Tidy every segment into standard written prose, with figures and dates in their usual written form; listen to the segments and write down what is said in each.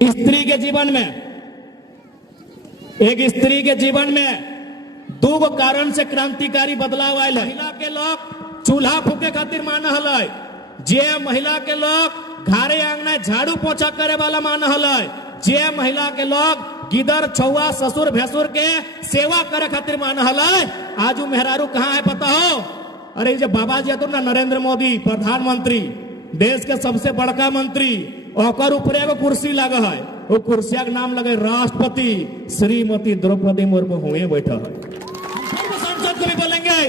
स्त्री के जीवन में, एक स्त्री के जीवन में दो गो कारण से क्रांतिकारी बदलाव आयल है। महिला के लोग चूल्हा फूके खातिर मान हल, जे महिला के लोग घरे आंगना झाड़ू पोछा करे वाला मान हल, जे महिला के लोग गिदर छुआ ससुर भैंसुर के सेवा करे खातिर मान हल, आज मेहरारू कहाँ है पता हो? अरे जो बाबा जी ना नरेंद्र मोदी प्रधानमंत्री, देश के सबसे बड़का मंत्री, और ऊपर एगो कुर्सी लगा है, वो कुर्सिया का नाम लगे राष्ट्रपति श्रीमती द्रौपदी मुर्मू हुए बैठा है। संसद को भी बोलेंगे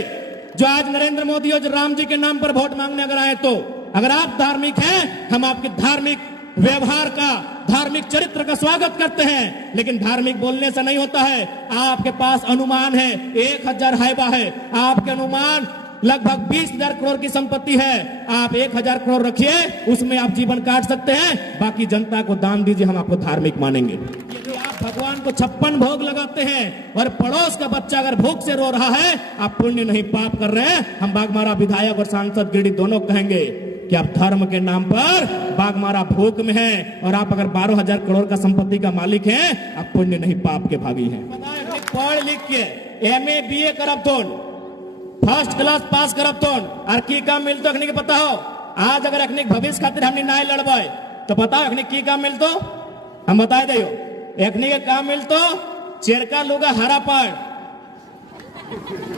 जो आज नरेंद्र मोदी और राम जी के नाम पर वोट मांगने अगर आए तो, अगर आप धार्मिक हैं, हम आपके धार्मिक व्यवहार का, धार्मिक चरित्र का स्वागत करते हैं, लेकिन धार्मिक बोलने से नहीं होता है। आपके पास अनुमान है 1000 हाइबा है, आपके अनुमान लगभग 20,000 करोड़ की संपत्ति है, आप 1000 करोड़ रखिए, उसमें आप जीवन काट सकते हैं, बाकी जनता को दान दीजिए, हम आपको धार्मिक मानेंगे। यदि आप भगवान को 56 भोग लगाते हैं और पड़ोस का बच्चा अगर भूख से रो रहा है, आप पुण्य नहीं पाप कर रहे हैं। हम बागमारा विधायक और सांसद गिरिडीह दोनों कहेंगे कि आप धर्म के नाम पर बागमारा भूख में हैं, और आप अगर 12,000 करोड़ का संपत्ति का मालिक हैं, आप पुण्य नहीं पाप के भागी हैं। पढ़ लिख के MA BA करब तो फर्स्ट क्लास पास करब तो और की काम मिलतो अखनी के पता हो? आज अगर अखनी भविष्य खातिर हमने नाय लड़बाई तो बताओ अखनी की काम मिलतो? हम बताए दियो अखनी के काम मिलतो चेरका लुगा हरा पाड़।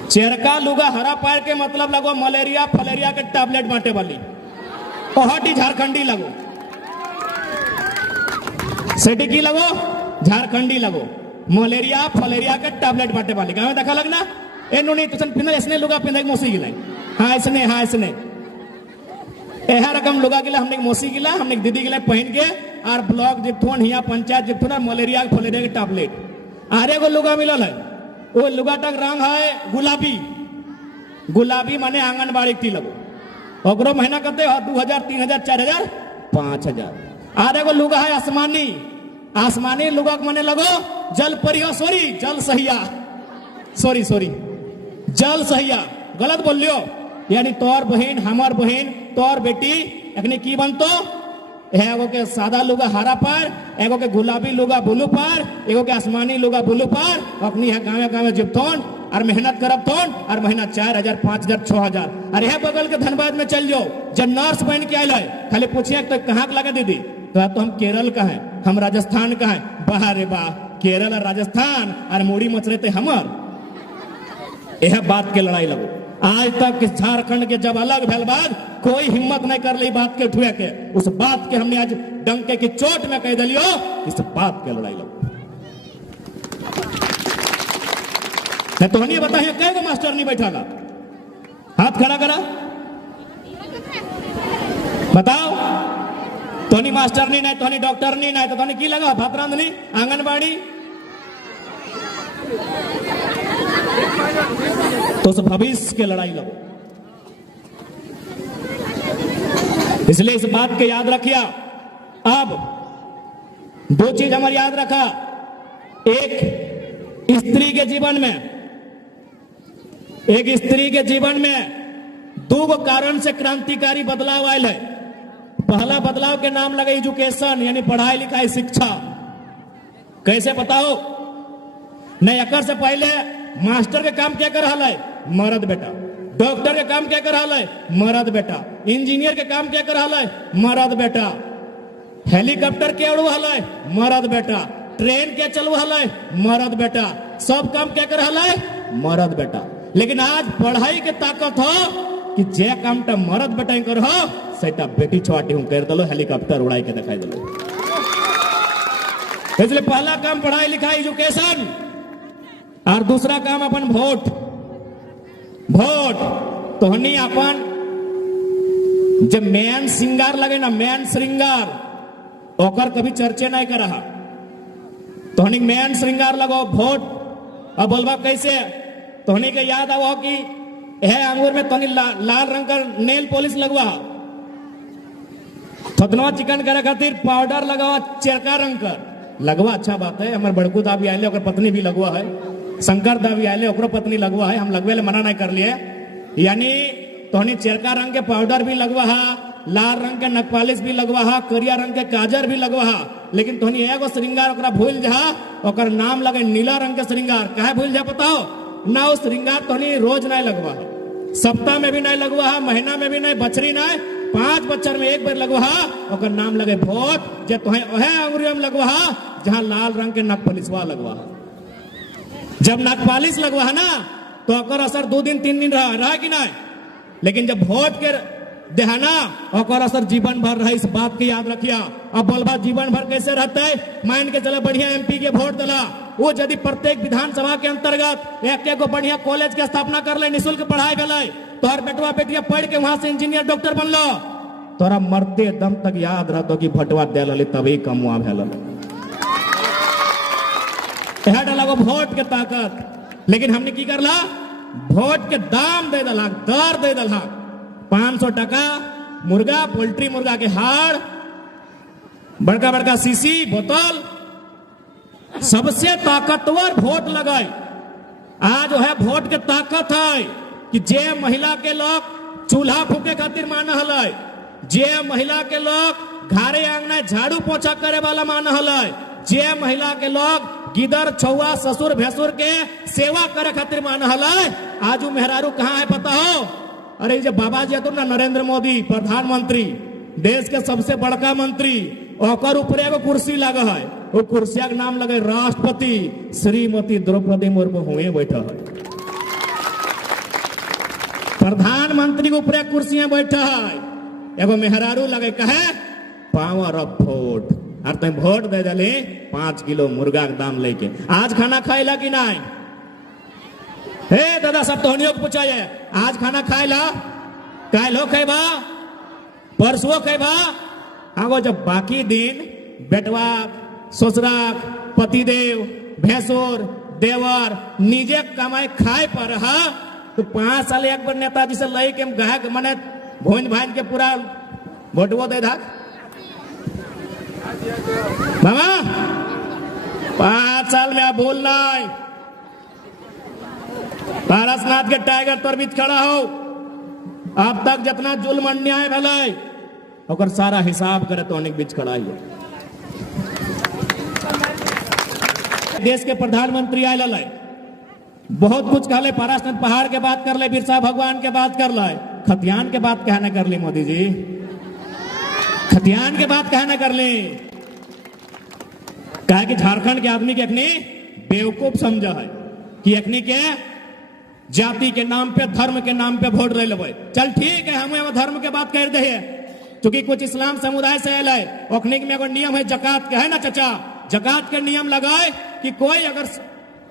चेरका लुगा हरा पाड़ के मतलब लगो मलेरिया फलेरिया के टैबलेट बांटे वाली, ओहटी झारखंडी लगो, सेटी की लगो झारखंडी लगो, मलेरिया फलेरिया के टैबलेट बांटे वाली। गाँव में देखा लगना एनुनी तुसन पिंदा ऐसने लुगा पिंदा मोसी गिलाई, हाँ ऐसने एहा रकम लुगा गिला हमने मोसी गिला, हमने दीदी गिला पहन के और ब्लॉक जिप्थोन हिया पंचायत जिप्थोन और मलेरिया फलेरिया के टैबलेट आरे को लुगा मिलल है। वो लुगा टक रंग है गुलाबी, गुलाबी माने आंगनबाड़ी की लगो, ओकरो महीना करते 2000 3000 4000 5000। आरे को लुगा है आसमानी, आसमानी लुगा माने लगो जल परियो सॉरी जल सहिया, गलत बोल लियो, यानी तोर बहन हमार बहन तोर बेटी अखनी की बनतो, एगो के सादा लुगा हरा पार, एगो के गुलाबी लुगा ब्लू पार, एगो के आसमानी लुगा ब्लू पार, अपनी है गाँव गाँव जिप्थोन और मेहनत करब थोन और महीना 4000 5000 6000। अरे है बगल के धनबाद में चल जाओ, जब नर्स बन के आयल है खाली पूछिए तो कहाँ के लगा दीदी, तो हम केरल का है, हम राजस्थान का है, बाहर वाह केरल और राजस्थान और मूड़ी मचरे थे हमर। यह बात के लड़ाई लगो, आज तक झारखंड के जब अलग भेल बाद कोई हिम्मत नहीं कर ली बात के उठे के, उस बात के हमने आज डंके की चोट में कह दिलियो, इस बात के लड़ाई लगो। मैं तो नहीं बताइए कई को मास्टर नहीं बैठा था, हाथ खड़ा करा बताओ, तोनी मास्टर नहीं तोनी डॉक्टर नहीं तो तोनी की लगा भात रांधनी आंगनबाड़ी, तो उस भविष्य के लड़ाई लड़ो। इसलिए इस बात के याद रखिया। अब दो चीज हमारे याद रखा, एक स्त्री के जीवन में दो गो कारण से क्रांतिकारी बदलाव आयल है। पहला बदलाव के नाम लगे एजुकेशन, यानी पढ़ाई लिखाई शिक्षा। कैसे बताओ? नहीं अकर से पहले मास्टर के काम क्या कर रहा है? मर्द बेटा। डॉक्टर के काम क्या कर रहा है? मर्द बेटा। इंजीनियर के काम क्या कर रहा है? मर्द बेटा। हेलीकॉप्टर के उड़ रहा है? मर्द बेटा। ट्रेन क्या चल रहा है? मर्द बेटा। सब काम क्या कर रहा है? मर्द बेटा। लेकिन आज पढ़ाई के ताकत हो कि जे कामटा मर्द बेटा कर हो सेटा बेटी छुआटी हूं कर दलो, हेलीकॉप्टर उड़ाई के दिखाई दलो। इसलिए पहला काम पढ़ाई लिखाई एजुकेशन, और दूसरा काम अपन वोट। तो हनी अपन जब मैन श्रृंगार लगे ना, मैन श्रृंगार ओकर कभी चर्चे नहीं कर रहा, तो हनी मैन श्रृंगार लगो वोट। अब बोलबा कैसे? तो हनी के याद आओ कि है अंगूर में तनी लाल रंग का नेल पॉलिश लगवा, थतनवा चिकन करे खातिर पाउडर लगवा चेरका रंग का लगवा। अच्छा बात है, हमारे बड़कू दावी आए ओकर पत्नी भी लगवा है, शंकर दावी आए ओकरो पत्नी लगवा है, हम लगवे ले मना नहीं कर लिए। यानी तोहनी चेरका रंग के पाउडर भी लगवा है, लाल रंग के नकपालिश भी लगवा, करिया रंग के काजर भी लगवा, लेकिन तोहनी एगो श्रृंगार ओकरा भूल जा, ओकर नाम लगे नीला रंग के श्रृंगार। काहे भूल जा बताओ ना? वो श्रृंगार तोहनी रोज नहीं लगवा, सप्ताह में भी नहीं लगवा, महीना में भी नहीं, बछरी नहीं, 5 बच्चर में एक बार लगवा, ओकर नाम लगे भोट। जे तोहे ओहे अंगुरिया में लगवा जहां लाल रंग के नकपालिशवा लगवा। जब नकपालिश लगवा ना तो ओकर असर 2 दिन 3 दिन रहा कि नहीं, लेकिन जब भोट के देहाना ओकर असर जीवन भर रहा। इस बात की याद रखिया। अब बोलबा जीवन भर कैसे रहते? मान के चला बढ़िया MP के वोट दिला, वो यदि प्रत्येक विधानसभा के अंतर्गत एक को बढ़िया कॉलेज के स्थापना कर ले, निःशुल्क पढ़ाई भेले, तोहर बेटवा बेटिया पढ़ के वहां से इंजीनियर डॉक्टर बनलो, तोरा मरते दम तक याद रहतो कि भटवा दिल तभी कमुआ भेल। लगो वोट के ताकत। लेकिन हमने की करला? वोट के दाम दे दला, दर दे दला। 500 टका मुर्गा, पोल्ट्री मुर्गा के हाड़, बड़का बड़का शीशी बोतल, सबसे ताकतवर वोट लगाई। आज है वोट के ताकत है कि जे महिला के लोग चूल्हा फूके खातिर माना हल, जे महिला के लोग घरे आंगना झाड़ू पोछा करे वाला माना हल, जे महिला के लोग गिदर छौआ ससुर भैंसुर के सेवा करे खातिर माना हल, आज मेहरारू कहाँ है पता हो? अरे जब बाबा जी तो ना नरेंद्र मोदी प्रधानमंत्री, देश के सबसे बड़का मंत्री, ओकर ऊपर एगो कुर्सी लगा है, वो कुर्सिया के नाम लगे राष्ट्रपति श्रीमती द्रौपदी मुर्मू हुए बैठा है। प्रधानमंत्री के ऊपर कुर्सियां बैठा है, एगो मेहरारू लगे कहे पावर ऑफ वोट। और तुम वोट दे दले 5 किलो मुर्गा के दाम लेके। आज खाना खाइला कि नहीं? हे दादा सब तोहनियों को पूछा है, आज खाना खाइला? काल्हो खेबा, परसों खेबा। आगो जब बाकी दिन बेटवा, ससुरा, पतिदेव, भैंसुर, देवर निजे कमाई खाए पर रहा, तो 5 साल एक बार नेताजी से लई के गायक मने भोन भान के पूरा वोटवो दे धा। मामा 5 साल में आप बोलना है। पारसनाथ के टाइगर पर बीच खड़ा हो, अब तक जितना जुल्म अन्याय भलाई और सारा हिसाब करे तो अनेक बीच खड़ा है। देश के प्रधानमंत्री आए लय, बहुत कुछ कहले, पारसनाथ पहाड़ के बात कर ले, बिरसा भगवान के बात कर ले, खतियान के बात कहना कर ली मोदी जी, खतियान के बात कहना कर ली। कहा कि झारखंड के आदमी के अखनी बेवकूफ समझा है कि अखनी के जाति के नाम पे, धर्म के नाम पे वोट ले लेवे। चल ठीक है, हम धर्म के बात कर दे, क्योंकि कुछ इस्लाम समुदाय से आयल है। ओखनी में एगो नियम है जकात के, है ना चाचा? जकात के नियम लगाए कि कोई अगर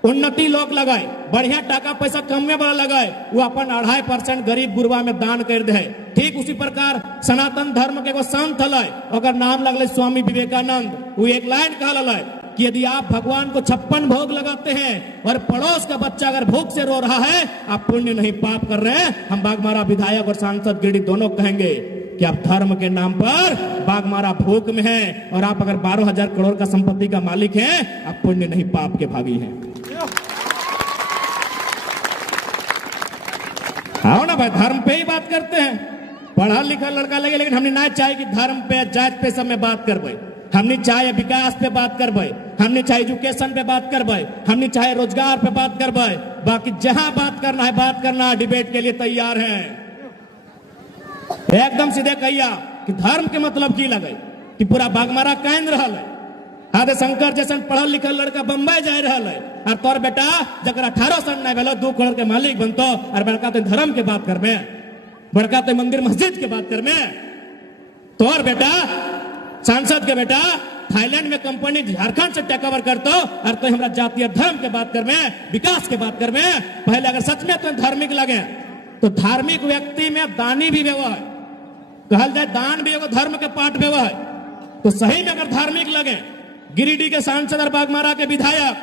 उन्नति लोग लगाए, बढ़िया टाका पैसा कमने वाला लगाए, वो अपन 2.5% गरीब गुरबा में दान कर दे। ठीक उसी प्रकार सनातन धर्म के एगो संत हल, अगर नाम लगल स्वामी विवेकानंद, वो एक लाइन कहल कि यदि आप भगवान को 56 भोग लगाते हैं और पड़ोस का बच्चा अगर भूख से रो रहा है, आप पुण्य नहीं पाप कर रहे हैं। हम बागमारा विधायक और सांसद गिरिडीह दोनों कहेंगे कि आप धर्म के नाम पर बागमारा भूख में हैं, और आप अगर 12,000 करोड़ का संपत्ति का मालिक हैं, आप पुण्य नहीं पाप के भागी हैं। आओ ना भाई, धर्म पे ही बात करते हैं। पढ़ा लिखा लड़का लगे, लेकिन हमने ना चाहे कि धर्म पे, जात पे सब में बात करबे। हमने चाहे विकास पे बात करबे, हमने चाहे एजुकेशन पे बात करबे, हमने चाहे रोजगार पे बात करबे। बाकी जहां बात करना है, बात करना, डिबेट के लिए तैयार हैं। एकदम सीधे कहिया कि धर्म के मतलब की लगे कि पूरा बागमारा कायन रहा है। आदे शंकर जैसे पढ़ल लिखल लड़का बम्बई जा रहा है, और तोर बेटा जरा 18 साल नहीं भेलो 2 करोड़ के मालिक बनतो, और बड़का तो धर्म के बात करबे, बड़का तो मंदिर मस्जिद के बात करबे। तोर बेटा सांसद के बेटा थाईलैंड में कंपनी झारखंड से टेक ओवर करतो, और तो हमरा जातीय धर्म के बात करबे, विकास के बात करबे। पहले अगर सच में तो धार्मिक लगे तो धार्मिक व्यक्ति में दानी भी व्यवहार है, कहल जाए दान भी एगो धर्म के पाठ व्यवहार है। तो सही में अगर धार्मिक लगे, गिरिडीह के सांसद और बागमारा के विधायक,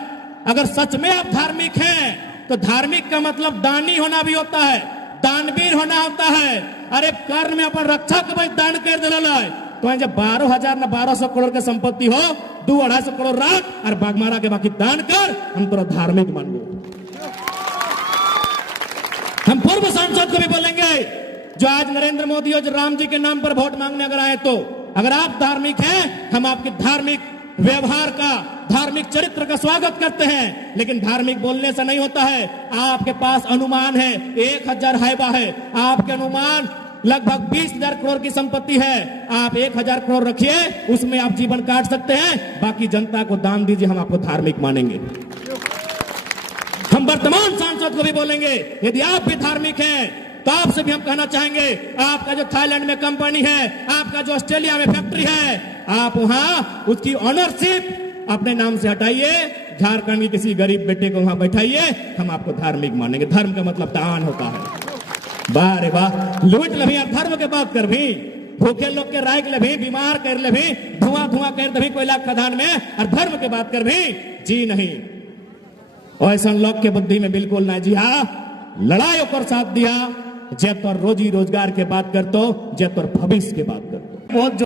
अगर सच में आप धार्मिक हैं, तो धार्मिक का मतलब दानी होना भी होता है, दानवीर होना होता है। अरे कर्ण में अपन रक्षा के भाई दान कर दिला, तो जब 12,000 ना 1,200 करोड़ के संपत्ति हो, 2-250 करोड़ रख और बागमारा के बाकी दान कर, हम तो धार्मिक मान लो। हम पूर्व सांसद को भी बोलेंगे, जो आज नरेंद्र मोदी और जो राम जी के नाम पर वोट मांगने अगर आए तो अगर आप धार्मिक हैं, हम आपके धार्मिक व्यवहार का, धार्मिक चरित्र का स्वागत करते हैं, लेकिन धार्मिक बोलने से नहीं होता है। आपके पास अनुमान है 1000 हाइबा है, आपके अनुमान लगभग 20,000 करोड़ की संपत्ति है, आप 1000 करोड़ रखिए, उसमें आप जीवन काट सकते हैं, बाकी जनता को दान दीजिए, हम आपको धार्मिक मानेंगे। हम वर्तमान सांसद को भी बोलेंगे, यदि आप भी धार्मिक हैं तो आपसे भी हम कहना चाहेंगे, आपका जो थाईलैंड में कंपनी है, आपका जो ऑस्ट्रेलिया में फैक्ट्री है, आप वहां उसकी ऑनरशिप अपने नाम से हटाइए, झारखंड के किसी गरीब बेटे को वहां बैठाइए, हम आपको धार्मिक मानेंगे। धर्म का मतलब दान होता है। वाह रे वाह, लूट लभी और धर्म के बात कर भी, भूखे लोग के राय ले भी, बीमार कर ले भी, धुआं धुआं कर भी कोयला खदान में, और धर्म के बात कर भी जी नहीं। ऐसा लोग के बुद्धि में बिल्कुल ना जी। हाँ, लड़ाई कर साथ दिया, जे तोर रोजी रोजगार के बात करतो, जे तोर भविष्य के बात करतो। बहुत